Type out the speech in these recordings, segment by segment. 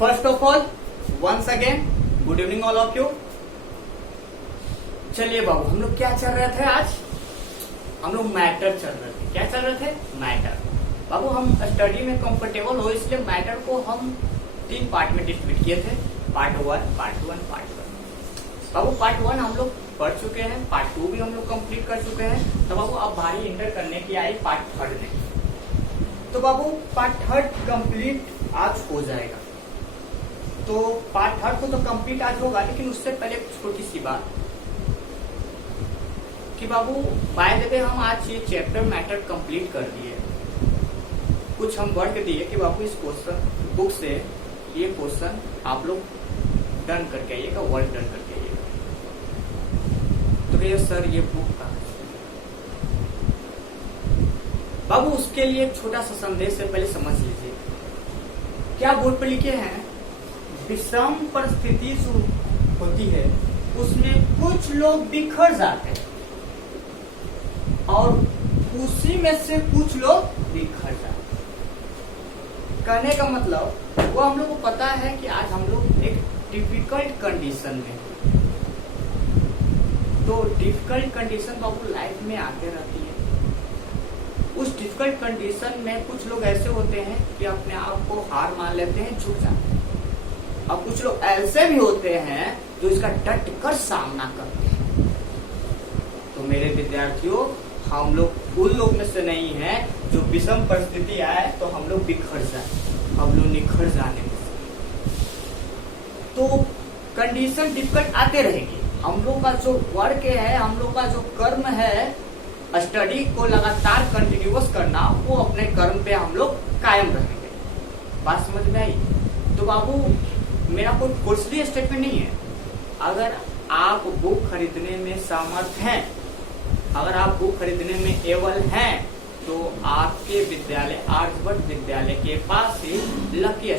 First of all once again good evening all of you. चलिए बाबू, हम लोग क्या चल रहे थे आज? हम लोग मैटर चल रहे थे। क्या चल रहे थे? मैटर। बाबू हम स्टडी में कंफर्टेबल हो इसलिए मैटर को हम 3 पार्ट में डिस्ट्रीब्यूट किए थे। Part 1, part 2 and part 1। Babu part 1 हम लोग पढ़ चुके हैं, पार्ट 2 भी हम लोग कंप्लीट कर चुके हैं। तो बाबू अब भारी इंटर करने की आई पार्ट 3 में। तो बाबू पार्ट 3 कंप्लीट आज हो जाएगा। तो पार्ट 3 को तो कंप्लीट आज होगा, लेकिन उससे पहले छोटी सी बात कि बाबू बाय द वे हम आज ये चैप्टर मैटर कंप्लीट कर दिए। कुछ हम वर्क दिए कि बाबू इस क्वेश्चन बुक से ये क्वेश्चन आप लोग डन करके आइएगा, वर्क डन करके आइएगा। तो ये सर ये बुक कहाँ है? बाबू उसके लिए एक छोटा सा संदेश है, पहले समझ लीजिए। क्या बोर्ड पर लिखे हैं? विषम परिस्थिति जो होती है उसमें कुछ लोग बिखर जाते हैं और उसी में से कुछ लोग बिखर जाते हैं। कहने का मतलब वो हम लोग को पता है कि आज हम लोग एक डिफिकल्ट कंडीशन में हैं। तो डिफिकल्ट कंडीशन बाबू लाइफ में आते रहती है। उस डिफिकल्ट कंडीशन में कुछ लोग ऐसे होते हैं कि अपने आप को हार मान लेते हैं, झुक जाते हैं। और कुछ लोग ऐसे भी होते हैं जो इसका डट कर सामना करते हैं। तो मेरे विद्यार्थियों, हम लोग उन लोग में से नहीं है जो विषम परिस्थिति आए तो हम लोग बिखर जाए, हम लोग निखर जाने में से। तो कंडीशन डिफिकल्ट आते रहेगी। हम लोग का जो वर्क है, हम लोग का जो कर्म है, स्टडी को लगातार कंटिन्यूअस करना, वो अपने कर्म पे हम लोग कायम रहेंगे। बात समझ में आई? तो बाबू मेरा कोई फोर्सली स्टेटमेंट नहीं है। अगर आप बुक खरीदने में समर्थ हैं, अगर आप बुक खरीदने में एबल हैं, तो आपके विद्यालय आर्यभट्ट विद्यालय के पास ही लकी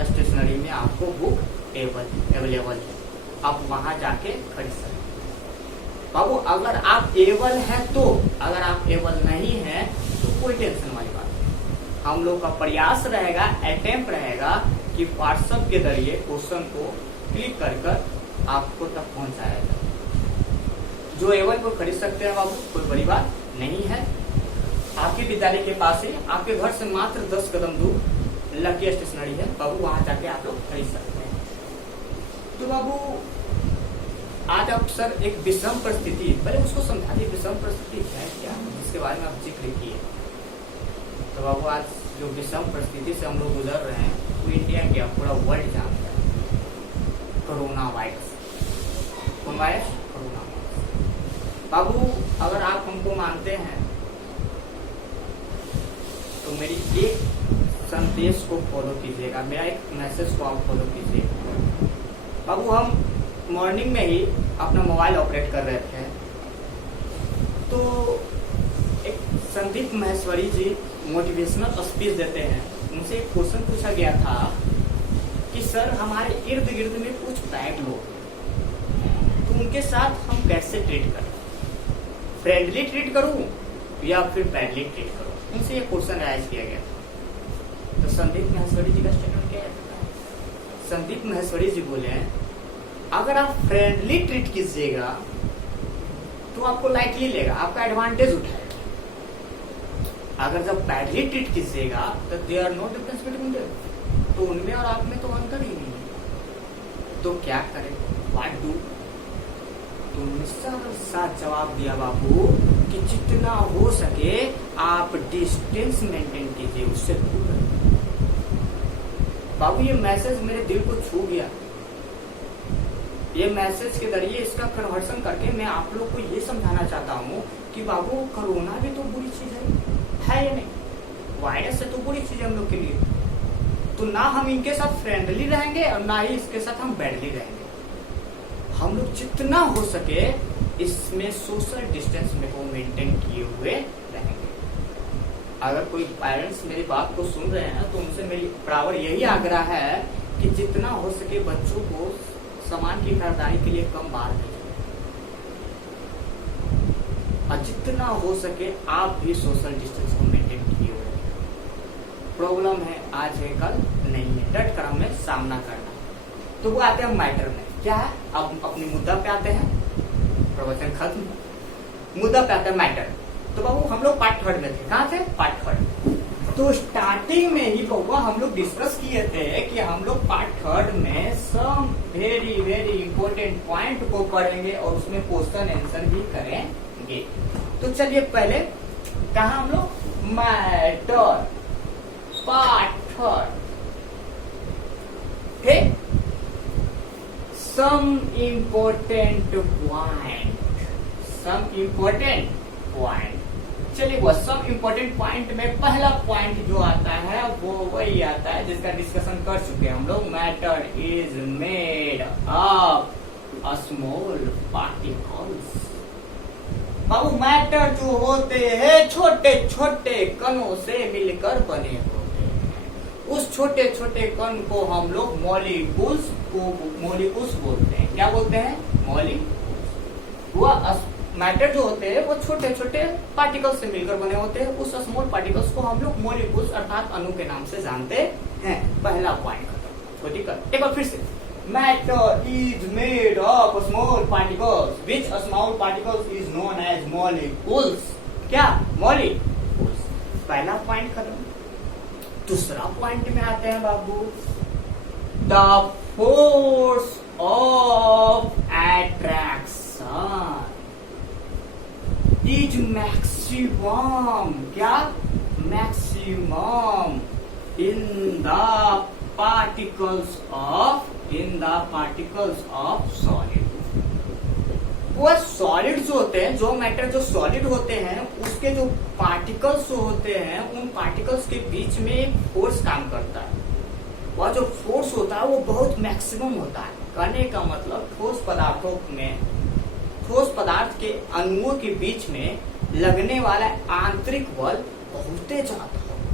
स्टेशनरी में आपको बुक अवेलेबल है। आप वहां जाके खरीद सकते हैं। बाबू अगर आप एबल हैं तो, अगर आप एबल नहीं हैं तो कोई टेंशन वाली बात नहीं। हम लोग का प्रयास रहेगा, अटेम्प्ट रहेगा कि व्हाट्सएप के जरिए क्वेश्चन को क्लिक कर आपको तक पहुंचाया जाए। जो एवल को खरीद सकते हैं बाबू, कोई बड़ी बात नहीं है। आपके विद्यालय के पास ही, आपके घर से मात्र 10 कदम दूर लकी स्टेशनरी है बाबू, वहां जाके आप लोग खरीद सकते हैं। तो बाबू आज आप सर एक विषम परिस्थिति, पहले उसको समझाइए विषम परिस्थिति है क्या, जिसके बारे में आप जिक्र किए। तो बाबू आज जो विषम परिस्थिति से हम लोग गुजर रहे हैं वो इंडिया क्या पूरा वर्ल्ड जानता है। Corona virus. कौन वायरस? Corona virus. बाबू अगर आप हमको मानते हैं तो मेरी एक संदेश को फॉलो कीजिएगा, मेरा एक मैसेज को आप फॉलो कीजिएगा। बाबू हम मॉर्निंग में ही अपना मोबाइल ऑपरेट कर रहे थे, तो एक संदीप महेश्वरी जी मोटिवेशनल स्पीच देते हैं। उनसे एक क्वेश्चन पूछा गया था कि सर हमारे इर्द गिर्द में कुछ बैड लोग हैं, तो उनके साथ हम कैसे ट्रीट करें? फ्रेंडली ट्रीट करूं या फिर बैडली ट्रीट करूं? उनसे ये क्वेश्चन राइज किया गया था। तो संदीप महेश्वरी जी का स्टेटमेंट क्या है? संदीप महेश्वरी जी बोले, अगर आप फ्रेंडली ट्रीट कीजिएगा तो आपको लाइटली लेगा, आपका एडवांटेज उठाएगा। अगर जब बैडली ट्रीट कीजिएगा तो there are no difference between them, तो उनमें और आप में तो अंतर ही नहीं है। तो क्या करें? What do? तो साथ जवाब दिया बाबू कि जितना हो सके आप डिस्टेंस मेंटेन कीजिए, उससे दूर रहिए। बाबू ये मैसेज मेरे दिल को छू गया। ये मैसेज के जरिए इसका कन्वर्सन करके मैं आप लोग को ये समझाना चाहता हूँ कि बाबू कोरोना भी तो बुरी चीज है या नहीं? वायरस है तो बुरी चीज है हम लोग के लिए। तो ना हम इनके साथ फ्रेंडली रहेंगे और ना ही इसके साथ हम बैडली रहेंगे। हम लोग जितना हो सके इसमें सोशल डिस्टेंस में को मेंटेन किए हुए रहेंगे। अगर कोई पेरेंट्स मेरी बात को सुन रहे हैं तो उनसे मेरी बराबर यही आग्रह है कि जितना हो सके बच्चों को सामान की खरीदारी के लिए कम बाहर भेजें, और जितना हो सके आप भी सोशल डिस्टेंस को मेंटेन किए हुए। प्रॉब्लम है, आज है कल नहीं है, डट कर हमें सामना करना। तो वो आते हैं मैटर में, क्या है, अब अपनी मुद्दा पे आते हैं, प्रवचन खत्म, मुद्दा पे आते हैं मैटर। तो बाबू हम लोग पार्ट थर्ड में थे, कहाँ थे, पार्ट थर्ड। तो स्टार्टिंग में ही बाबू हम लोग डिस्कस किए थे कि हम लोग पार्ट थर्ड में some very very important point को पढ़ेंगे और उसमें क्वेश्चन आंसर भी करेंगे। तो चलिए पहले कहा हम लोग, मैटर पार्ट थर्ड, ठीक, some important point, some important point. चलिए वो सम इम्पोर्टेंट पॉइंट में पहला पॉइंट जो आता है वो वही आता है जिसका डिस्कशन कर चुके हैं हम लोग, matter is made of small particles. Babu matter जो होते हैं छोटे छोटे कणों से मिलकर बने होते हैं। उस छोटे छोटे कण को हम लोग मॉलिक्यूल्स बोलते हैं। क्या बोलते हैं, मॉलिक्यूल्स। वह मैटर जो होते हैं वो छोटे छोटे पार्टिकल्स से मिलकर बने होते हैं। उस स्मॉल पार्टिकल्स को हम लोग मॉलिक्यूल्स अर्थात अणु के नाम से जानते हैं। पहला पॉइंट खत्म, कोई दिक्कत। एक बार फिर से, matter is made of small particles which small particles is known as molecules. क्या, मॉलिक्यूल्स। पहला पॉइंट खत्म। दूसरा पॉइंट में आते हैं बाबू, the force of attraction is maximum. क्या, maximum in the particles of solid. वो सॉलिड जो होते हैं, जो मैटर जो सॉलिड होते हैं, उसके जो पार्टिकल्स जो होते हैं, उन पार्टिकल्स के बीच में एक फोर्स काम करता है। वह जो फोर्स होता है वो बहुत मैक्सिमम होता है। कहने का मतलब ठोस पदार्थों में, ठोस पदार्थ के अणुओं के बीच में लगने वाला आंतरिक बल बहुत ज्यादा होता है,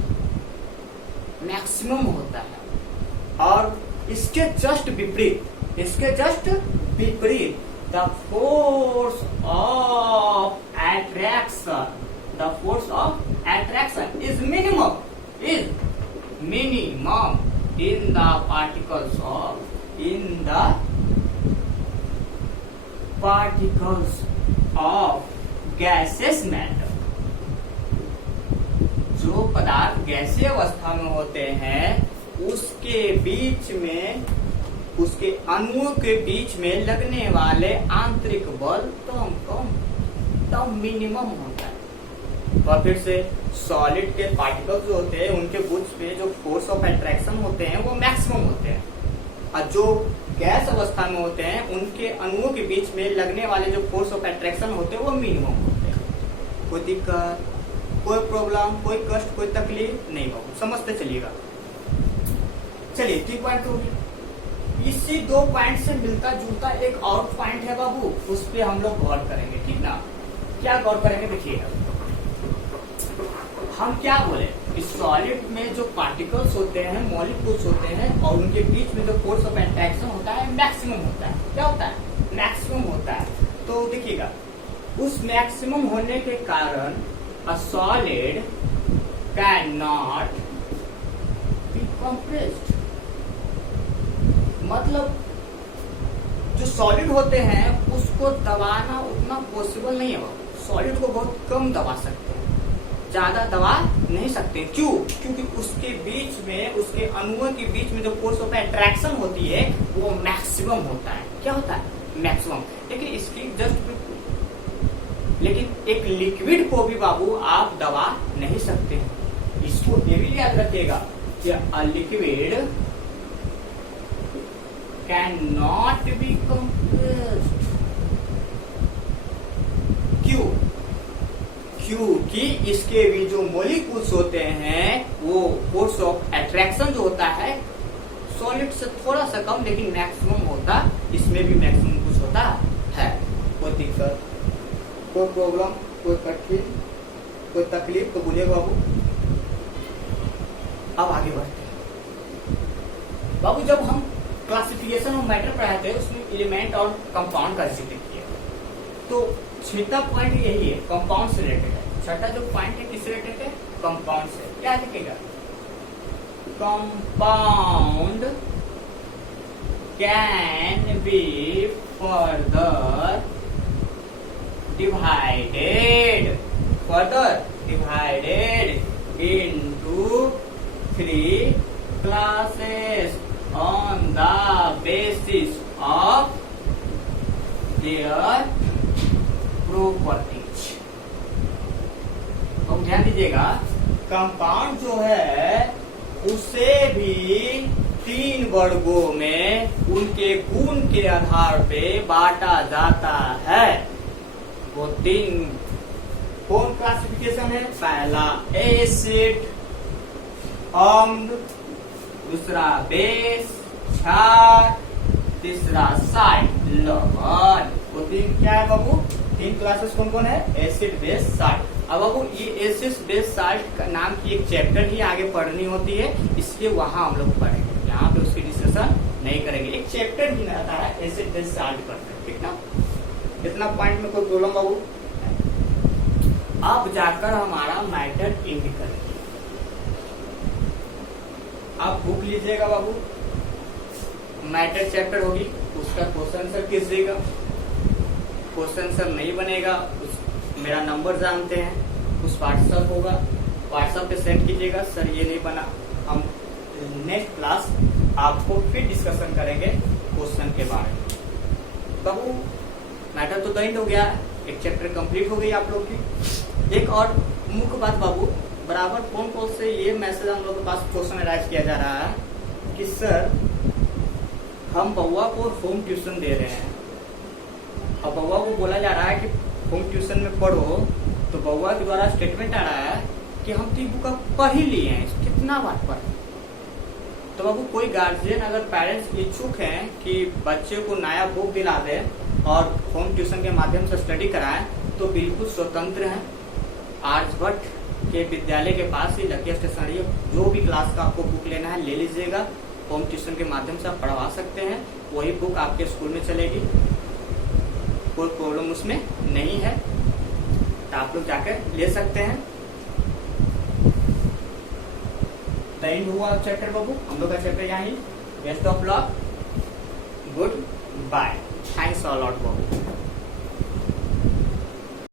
मैक्सिमम होता है। और इसके जस्ट विपरीत the force of attraction is minimum in the particles of gaseous matter। जो पदार्थ गैसीय अवस्था में होते हैं उसके बीच में, उसके अणुओं के बीच में लगने वाले आंतरिक बल तो मिनिमम होता है। और फिर से सॉलिड के पार्टिकल्स जो होते हैं उनके बीच में जो फोर्स ऑफ अट्रैक्शन होते हैं वो मैक्सिमम होते हैं, और जो गैस अवस्था में होते हैं उनके अणुओं के बीच में लगने वाले जो फोर्स ऑफ अट्रैक्शन होते हैं वो मिनिमम होते हैं। कोई दिक्कत, कोई प्रॉब्लम, कोई कष्ट, कोई तकलीफ नहीं होगा, समझते चलिएगा। चलिए 3 पॉइंट हो गए। इसी 2 पॉइंट से मिलता जुलता एक और पॉइंट है बाबू, उस पर हम लोग गौर करेंगे, ठीक ना। क्या गौर करेंगे, देखिएगा। हम क्या बोले, इस सॉलिड में जो पार्टिकल्स होते हैं, मॉलिक्यूल्स होते हैं, और उनके बीच में जो फोर्स ऑफ अट्रैक्शन होता है मैक्सिमम होता है। क्या होता है, मैक्सिमम होता है। तो देखिएगा, उस मैक्सिमम होने के कारण a solid can not be compressed. मतलब जो सॉलिड होते हैं उसको दबाना उतना पॉसिबल नहीं है। सॉलिड को बहुत कम दबा सकते हैं, ज्यादा दबा नहीं सकते। क्यों? क्योंकि उसके बीच में, उसके अणुओं के बीच में जो फोर्स ऑफ अट्रैक्शन होती है वो मैक्सिमम होता है। क्या होता है, मैक्सिमम। लेकिन इसकी लेकिन एक लिक्विड को भी बाबू आप दबा नहीं सकते हैं। इसको ये भी याद रखिएगा कि a liquid can not be compressed. क्यों? क्योंकि इसके भी जो मॉलिक्यूल्स होते हैं वो फोर्स ऑफ अट्रैक्शन जो होता है सॉलिड से थोड़ा सा कम, लेकिन मैक्सिमम होता, इसमें भी मैक्सिमम कुछ होता है। कोई दिक्कत, कोई प्रॉब्लम, कोई कठिन, कोई तकलीफ तो बोलिए बाबू। अब आगे बढ़ते हैं बाबू। जब हम क्लासिफिकेशन ऑफ मैटर पढ़ाए थे उसमें एलिमेंट और कंपाउंड का जिक्र किया, तो 6था पॉइंट यही है, कंपाउंड से रिलेटेड है। 6था जो पॉइंट है किससे रिलेटेड है, कंपाउंड से। क्या दिखेगा, compound can be further divided into 3 classes on the basis of their properties। तो ध्यान दीजिएगा, कंपाउंड जो है उसे भी 3 वर्गों में उनके गुण के आधार पे बांटा जाता है। वो 3 कौन क्लासिफिकेशन है? पहला एसिड अम्ल, दूसरा बेस क्षार, तीसरा साल्ट लवण। वो 3 क्या है बाबू? 3 क्लासेस कौन कौन है? Acid base salt. अब बाबू ये एसिड बेस साल्ट का नाम की एक चैप्टर ही आगे पढ़नी होती है, इसलिए वहां हम लोग पढ़ेंगे, यहाँ पे उसकी डिस्कशन नहीं करेंगे। एक चैप्टर ही रहता है एसिड बेस साल्ट पर, ठीक ना? इतना पॉइंट में कोई प्रॉब्लम बाबू? अब जाकर हमारा मैटर इंड करेंगे। आप बुक लीजिएगा बाबू, मैटर चैप्टर होगी, उसका क्वेश्चन आंसर किस देगा? क्वेश्चन आंसर नहीं बनेगा, मेरा नंबर जानते हैं, उस व्हाट्सएप होगा, व्हाट्सएप पे सेंड कीजिएगा, सर ये नहीं बना। हम नेक्स्ट क्लास आपको फिर डिस्कशन करेंगे क्वेश्चन के बारे में। बाबू मैटर तो दर्ज हो गया, एक चैप्टर कंप्लीट हो गई आप लोग की। एक और मुख्य बात बाबू, बराबर फोन कॉल से ये मैसेज हम लोग के पास क्वेश्चन अराइज किया जा रहा है कि सर हम बउआ को होम ट्यूशन दे रहे हैं, और बउआ को बोला जा रहा है कि होम ट्यूशन में पढ़ो, तो बउआ के द्वारा स्टेटमेंट आ रहा है कि हम तो बुक पढ़ ही लिए हैं, कितना बार पढ़े। तो बाबू कोई गार्जियन अगर पेरेंट्स इच्छुक हैं कि बच्चे को नया बुक दिला दे और होम ट्यूशन के माध्यम से स्टडी कराएं, तो बिल्कुल स्वतंत्र हैं। आर्यभट्ट के विद्यालय के पास ही लकी स्टेशनरी, जो भी क्लास का आपको बुक लेना है ले लीजिएगा, होम ट्यूशन के माध्यम से आप पढ़वा सकते हैं, वही बुक आपके स्कूल में चलेगी, कोई प्रॉब्लम उसमें नहीं है, तो आप लोग जाकर ले सकते हैं। एंड हुआ चैप्टर बाबू, हम लोग का चैप्टर यहाँ ही। Best of luck, good bye, thanks a lot Babu.